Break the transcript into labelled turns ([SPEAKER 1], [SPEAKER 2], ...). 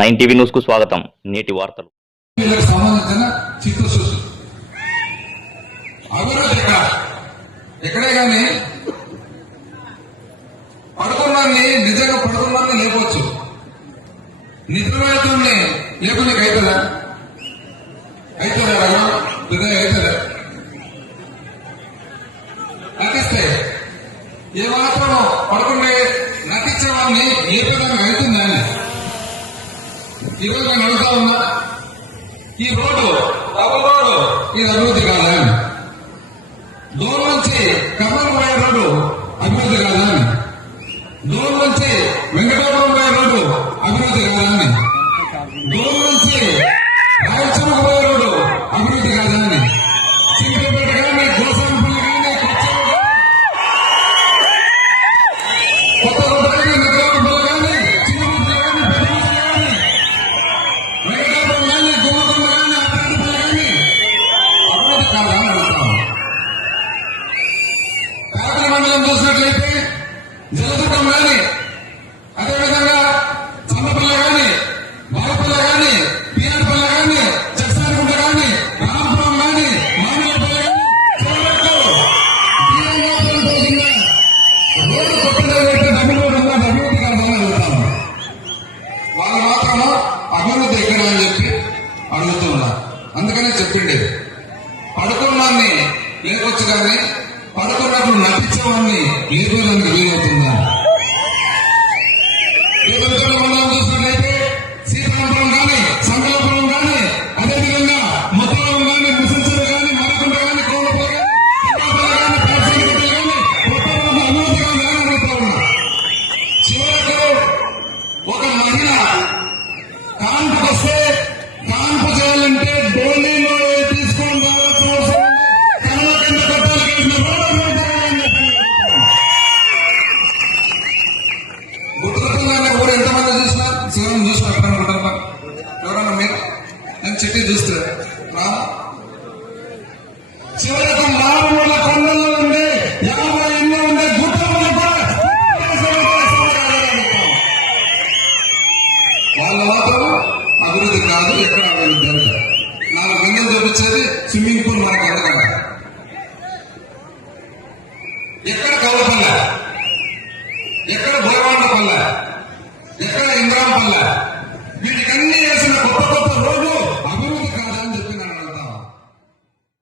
[SPEAKER 1] Nine TV న్యూస్కు స్వాగతం. నేటి వార్తలు.
[SPEAKER 2] సంబంధించిన చిత్తశుద్ధి అభివృద్ధి ఎక్కడ ఎక్కడే కానీ పడుకున్నాన్ని నిజంగా పడుకున్నాన్ని లేపవచ్చు నిద్రపోయేతుల్ని లేకుండా అవుతుందా అవుతుందా రఘు నిజంగా అవుతుందా నటిస్తే. ఏ మాత్రం పడుకునే నటించే వాళ్ళని ఏ విధంగా అవుతుందని ఈరోజు నేను అడుగుతా ఉన్నా ఈ రోడ్డు డబుల్ రోడ్డు ఇది అభివృద్ధి కాదా? దూరం నుంచి కర్నూలు పోయే రోడ్డు అభివృద్ధి కాదా? దూరం నుంచి వెంకటాపురం పోయే రోడ్డు అభివృద్ధి కాదా? దూరం నుంచి రాయచూరుకు పోయే రోడ్డు అభివృద్ధి కాదా? చింతపేట కానీ గోసాంపల్లి కానీ కొత్తగూడ కానీ చూసినట్లయితే జలదుర్గం కానీ అదేవిధంగా చంద్రపల్లి కానీ బాలపల్లి కానీ పీనపల్లి కానీ చక్సానిగుంట కానీ రామపురం కానీ మామిడిపల్లి కానీ రోడ్డు కొత్తగా డబ్బులు అభివృద్ధి కాదా వాళ్ళు మాత్రము అభివృద్ధి ఎక్కడ అని చెప్పి అడుగుతున్నారు అందుకనే చెప్పిండే పడుకున్నాన్ని లేకొచ్చు కానీ పడుకున్నప్పుడు నటించేవాడిని. లేకోవడానికి వీలవుతుందా? యువతల మండలం నేను చిట్టి చూస్తున్నాను చివరకు మారుమూల కొండల్లో ఉండే యాభై ఇళ్ళు ఉండే వాళ్ళ మాత్రం అభివృద్ధి కాదు ఎక్కడ అభివృద్ధి అంటే నాలుగు గంటలు చూపించేది స్విమ్మింగ్ పూల్ మనకు అందగంట ఎక్కడ కవలపల్లె ఎక్కడ భోగవాడ ఎక్కడ ఇంద్రాం పల్లె